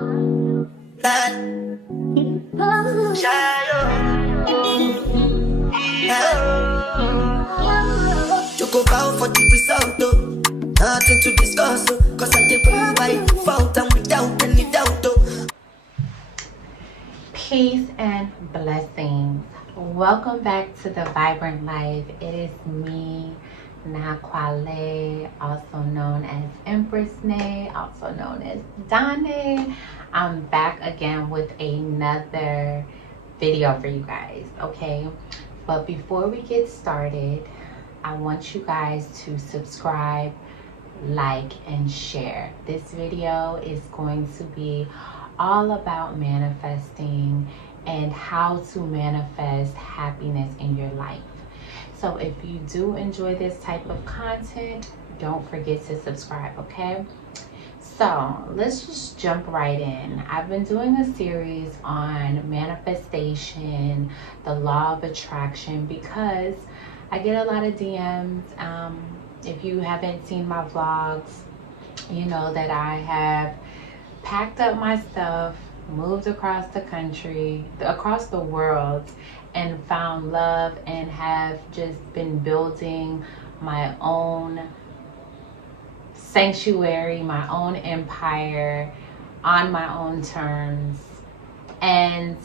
You go bow for the result, though. Nothing to discuss, cause I did pray by default and without any doubt, though. Peace and blessings. Welcome back to the Vibrant Life. It is me, Naquale, also known as Empress Nay, also known as Dane. I'm back again with another video for you guys, okay? But before we get started, I want you guys to subscribe, like, and share. This video is going to be all about manifesting and how to manifest happiness in your life. So if you do enjoy this type of content, don't forget to subscribe, okay? So let's just jump right in. I've been doing a series on manifestation, the law of attraction, because I get a lot of DMs. If you haven't seen my vlogs, you know that I have packed up my stuff, moved across the country, across the world, and found love, and have just been building my own sanctuary, my own empire on my own terms. And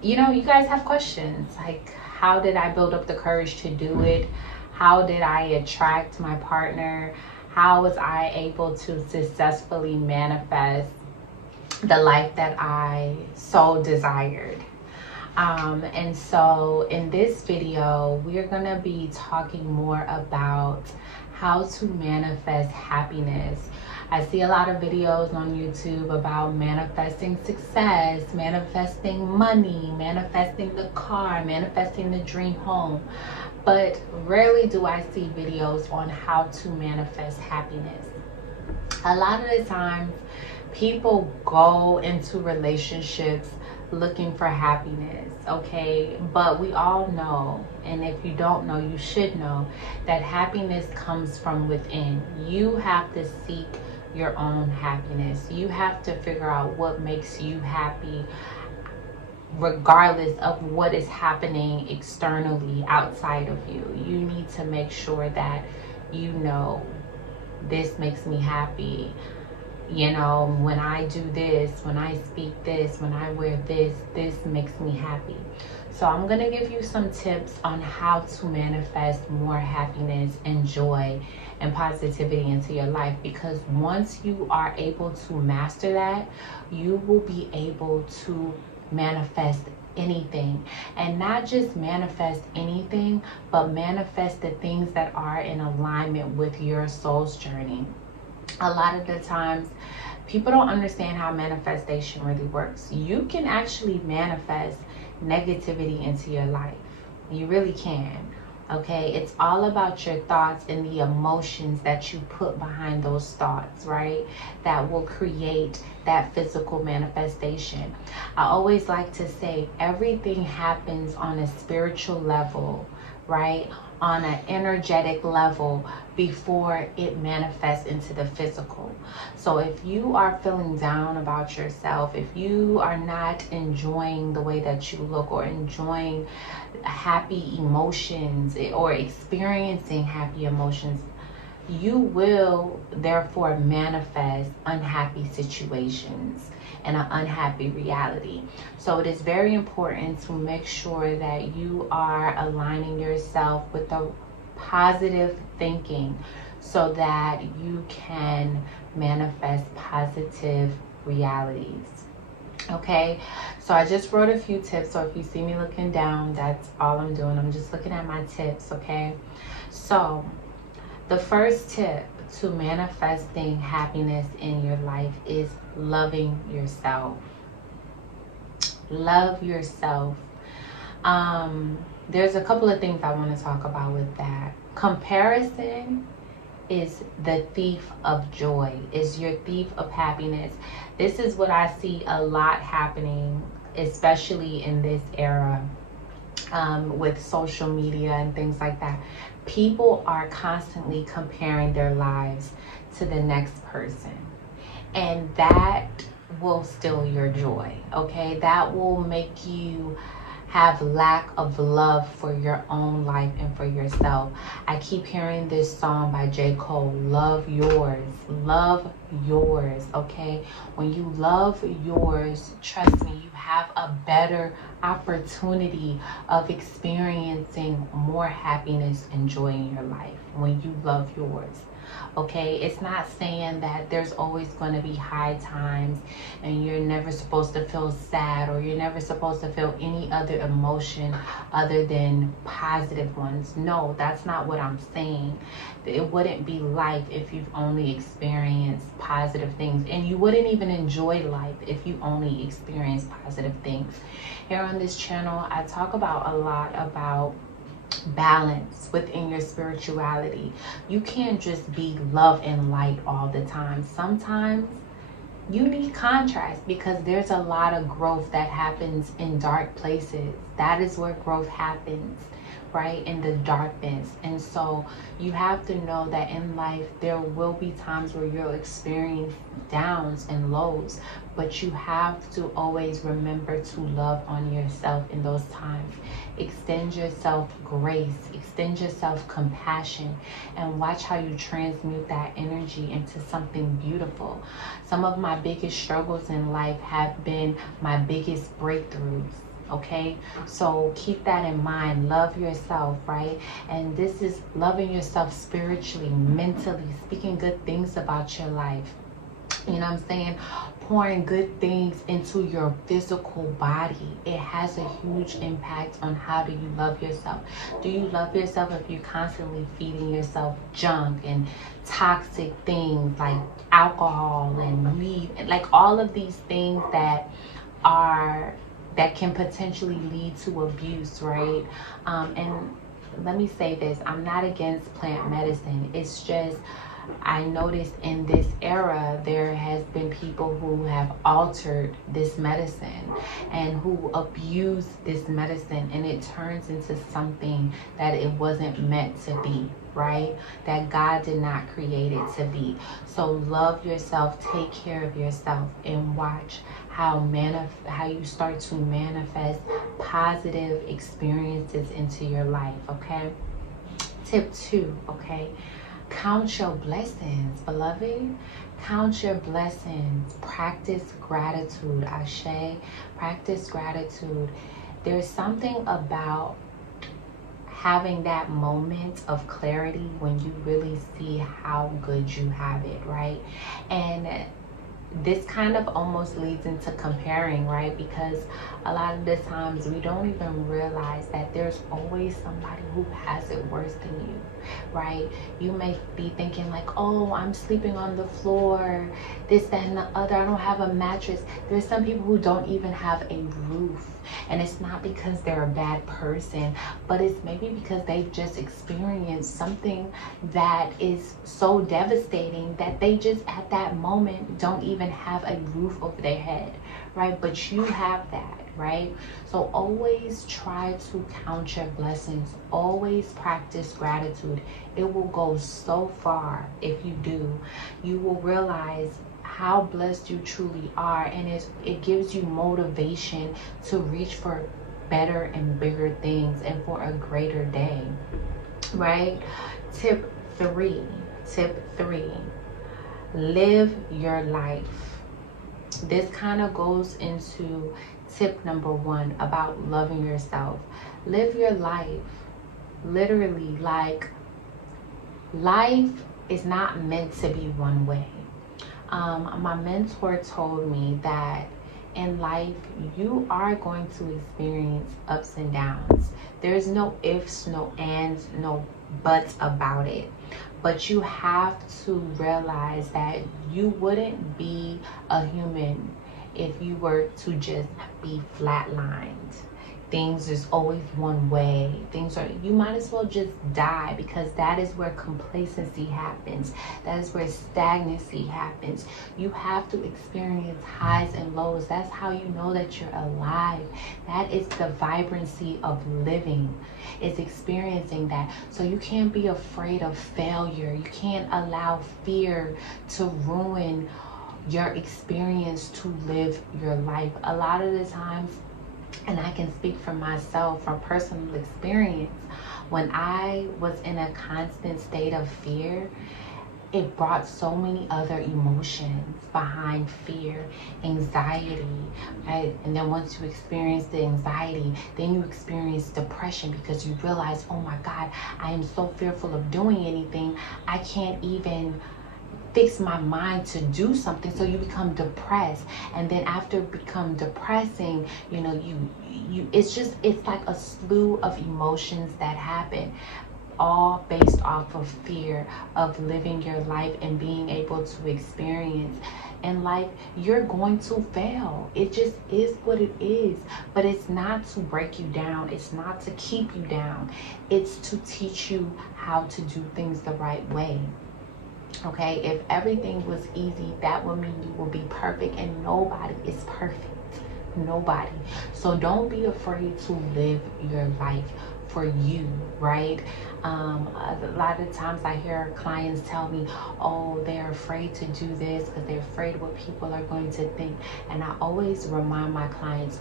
you know, you guys have questions like, how did I build up the courage to do it? How did I attract my partner? How was I able to successfully manifest the life that I so desired? And so in this video, we're gonna be talking more about how to manifest happiness. I see a lot of videos on YouTube about manifesting success, manifesting money, manifesting the car, manifesting the dream home. But rarely do I see videos on how to manifest happiness. A lot of the times, people go into relationships looking for happiness, okay? But we all know, and if you don't know, you should know, that happiness comes from within. You have to seek your own happiness. You have to figure out what makes you happy, regardless of what is happening externally outside of you. You need to make sure that you know, this makes me happy. You know, when I do this, when I speak this, when I wear this, this makes me happy. So I'm gonna give you some tips on how to manifest more happiness and joy and positivity into your life, because once you are able to master that, you will be able to manifest anything. And not just manifest anything, but manifest the things that are in alignment with your soul's journey. A lot of the times, people don't understand how manifestation really works. You can actually manifest negativity into your life. You really can. Okay, it's all about your thoughts and the emotions that you put behind those thoughts, right? That will create that physical manifestation. I always like to say everything happens on a spiritual level, right? On an energetic level before it manifests into the physical. So if you are feeling down about yourself, if you are not enjoying the way that you look, or enjoying happy emotions, or experiencing happy emotions, you will therefore manifest unhappy situations and an unhappy reality. So it is very important to make sure that you are aligning yourself with the positive thinking so that you can manifest positive realities. Okay, so I just wrote a few tips. So if you see me looking down, that's all I'm doing. I'm just looking at my tips, okay? So the first tip to manifesting happiness in your life is loving yourself. Love yourself. There's a couple of things I want to talk about with that. Comparison is the thief of joy, is your thief of happiness. This is what I see a lot happening, especially in this era, with social media and things like that. People are constantly comparing their lives to the next person, and that will steal your joy, okay? That will make you have lack of love for your own life and for yourself. I keep hearing this song by J. Cole, love yours, okay? When you love yours, trust me, you have a better opportunity of experiencing more happiness and joy in your life when you love yours. Okay, it's not saying that there's always going to be high times and you're never supposed to feel sad, or you're never supposed to feel any other emotion other than positive ones. No, that's not what I'm saying. It wouldn't be life if you've only experienced positive things, and you wouldn't even enjoy life if you only experienced positive things. Here on this channel, I talk about a lot about balance within your spirituality. You can't just be love and light all the time. Sometimes you need contrast, because there's a lot of growth that happens in dark places. That is where growth happens, right? In the darkness. And so you have to know that in life there will be times where you'll experience downs and lows, but you have to always remember to love on yourself in those times. Extend yourself grace, extend yourself compassion, and watch how you transmute that energy into something beautiful. Some of my biggest struggles in life have been my biggest breakthroughs. Okay, so keep that in mind. Love yourself, right? And this is loving yourself spiritually, mentally, speaking good things about your life. You know what I'm saying? Pouring good things into your physical body. It has a huge impact on how do you love yourself. Do you love yourself if you're constantly feeding yourself junk and toxic things like alcohol and weed, and like all of these things that can potentially lead to abuse, right? And let me say this, I'm not against plant medicine. It's just, I noticed in this era, there has been people who have altered this medicine and who abuse this medicine, and it turns into something that it wasn't meant to be, right? That God did not create it to be. So love yourself, take care of yourself, and watch how you start to manifest positive experiences into your life, okay? Tip 2, okay? Count your blessings, beloved. Count your blessings. Practice gratitude. Ashe. Practice gratitude. There's something about having that moment of clarity when you really see how good you have it, right? And this kind of almost leads into comparing, right? Because a lot of the times we don't even realize that there's always somebody who has it worse than you, right? You may be thinking like, oh, I'm sleeping on the floor, this, that, and the other. I don't have a mattress. There's some people who don't even have a roof. And it's not because they're a bad person, but it's maybe because they've just experienced something that is so devastating that they just at that moment don't even have a roof over their head, right? But you have that, right? So always try to count your blessings. Always practice gratitude. It will go so far if you do. You will realize how blessed you truly are, and it gives you motivation to reach for better and bigger things and for a greater day, right? Tip 3, live your life. This kind of goes into tip number 1 about loving yourself. Live your life. Literally, like, life is not meant to be one way. My mentor told me that in life, you are going to experience ups and downs. There's no ifs, no ands, no buts about it. But you have to realize that you wouldn't be a human if you were to just be flatlined. Things is always one way. You might as well just die, because that is where complacency happens. That is where stagnancy happens. You have to experience highs and lows. That's how you know that you're alive. That is the vibrancy of living. It's experiencing that. So you can't be afraid of failure. You can't allow fear to ruin your experience to live your life. A lot of the times, and I can speak for myself from personal experience, when I was in a constant state of fear, it brought so many other emotions behind fear, anxiety, right? And then once you experience the anxiety, then you experience depression because you realize, oh my God, I am so fearful of doing anything. I can't even fix my mind to do something. So you become depressed, and then after become depressing, it's like a slew of emotions that happen, all based off of fear of living your life and being able to experience in life. You're going to fail. It just is what it is. But it's not to break you down, it's not to keep you down, it's to teach you how to do things the right way. Okay, if everything was easy, that would mean you will be perfect, and nobody is perfect. Nobody. So don't be afraid to live your life for you, right? A lot of times I hear clients tell me, oh, they're afraid to do this because they're afraid what people are going to think. And I always remind my clients,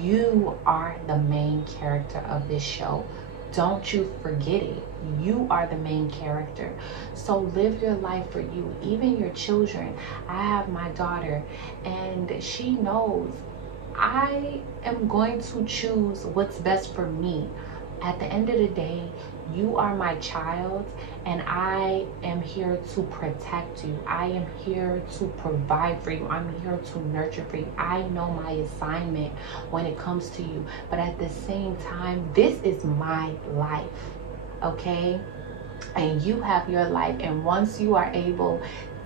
you are the main character of this show. Don't you forget it. You are the main character. So live your life for you, even your children. I have my daughter, and she knows I am going to choose what's best for me. At the end of the day, you are my child, and I am here to protect you. I am here to provide for you. I'm here to nurture for you. I know my assignment when it comes to you, but at the same time, this is my life, okay? And you have your life, and once you are able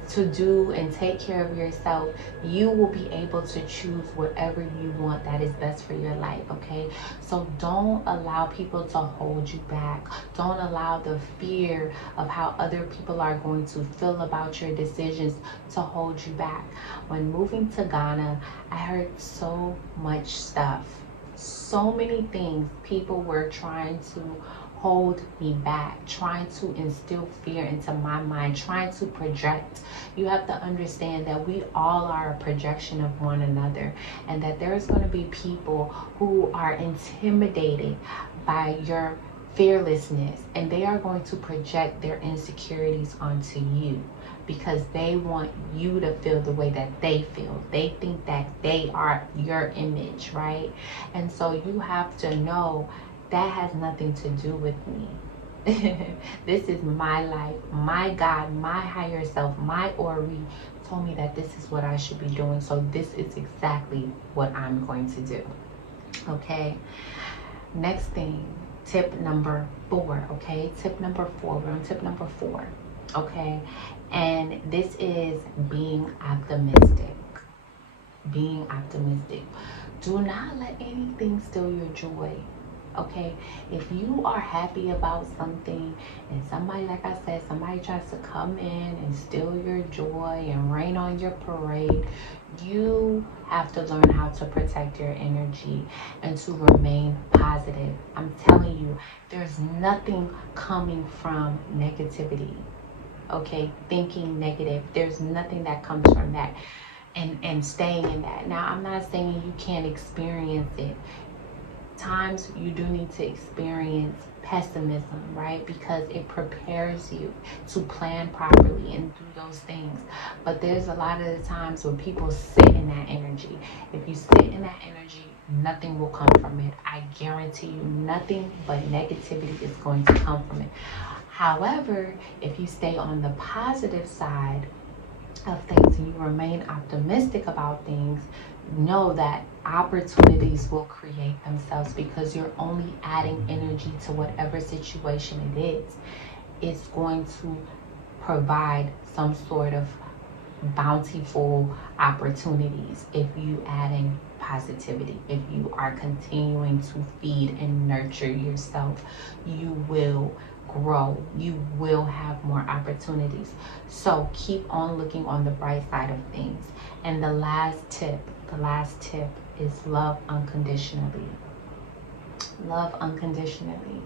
to do and take care of yourself, you will be able to choose whatever you want that is best for your life, okay? So don't allow people to hold you back. Don't allow the fear of how other people are going to feel about your decisions to hold you back. When moving to Ghana, I heard so much stuff, so many things. People were trying to hold me back, trying to instill fear into my mind, trying to project. You have to understand that we all are a projection of one another, and that there's going to be people who are intimidated by your fearlessness, and they are going to project their insecurities onto you because they want you to feel the way that they feel. They think that they are your image, right? And so you have to know that has nothing to do with me. This is my life. My God, my higher self, my Ori told me that this is what I should be doing. So this is exactly what I'm going to do. Okay. Next thing, tip number 4. Okay. Tip number 4. We're on tip number 4. Okay. And this is being optimistic. Being optimistic. Do not let anything steal your joy. Okay, if you are happy about something and somebody, like I said, somebody tries to come in and steal your joy and rain on your parade, you have to learn how to protect your energy and to remain positive. I'm telling you, there's nothing coming from negativity. Okay, thinking negative, there's nothing that comes from that. And staying in that. Now, I'm not saying you can't experience it. Times you do need to experience pessimism, right? Because it prepares you to plan properly and do those things. But there's a lot of the times when people sit in that energy. If you sit in that energy, nothing will come from it. I guarantee you, nothing but negativity is going to come from it. However, if you stay on the positive side of things and you remain optimistic about things, know that opportunities will create themselves because you're only adding energy to whatever situation it is. It's going to provide some sort of bountiful opportunities if you add in positivity. If you are continuing to feed and nurture yourself, you will grow. You will have more opportunities. So keep on looking on the bright side of things. And the last tip is love unconditionally. Love unconditionally.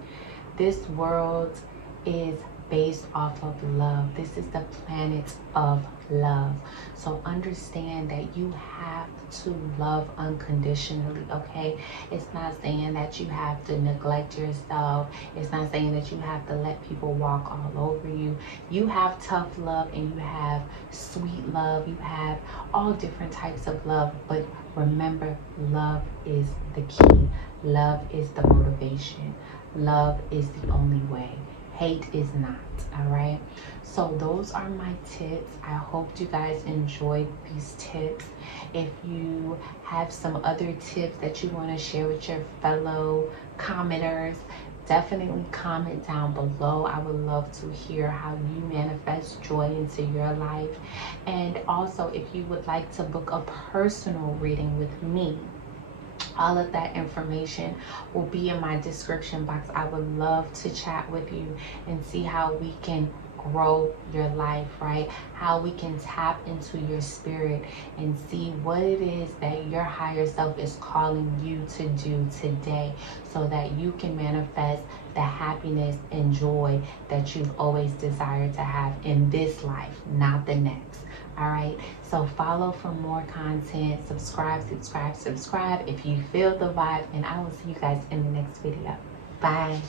This world is based off of love. This is the planet of love. So understand that you have to love unconditionally, okay? It's not saying that you have to neglect yourself. It's not saying that you have to let people walk all over you. You have tough love and you have sweet love. You have all different types of love, but remember, love is the key. Love is the motivation. Love is the only way. Hate is not, all right? So those are my tips. I hope you guys enjoyed these tips. If you have some other tips that you want to share with your fellow commenters, definitely comment down below. I would love to hear how you manifest joy into your life. And also, if you would like to book a personal reading with me, all of that information will be in my description box. I would love to chat with you and see how we can grow your life, right? How we can tap into your spirit and see what it is that your higher self is calling you to do today, so that you can manifest the happiness and joy that you've always desired to have in this life, not the next. All right, so follow for more content. Subscribe if you feel the vibe, and I will see you guys in the next video. Bye.